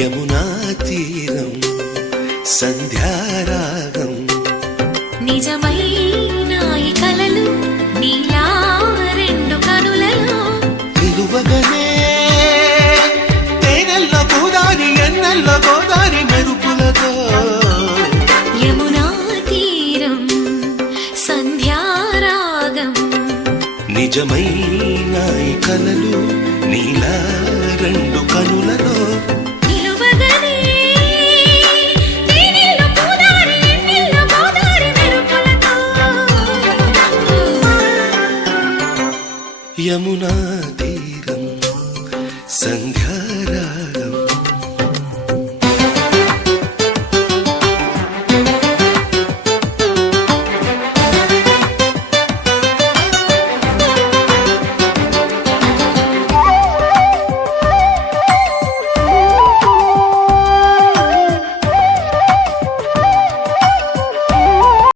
యమునా తీరం సంధ్యారాగం నిజమైన ఈ కలలు నీలా రెండు కనులలో నిలువగనే తేనెల్లో గోదారి ఎన్నెల్లో గోదారి మెరుపులతో యమునా తీరం సంధ్యారాగం నిజమైన ఈ కలలు నీలా రెండు కనులలో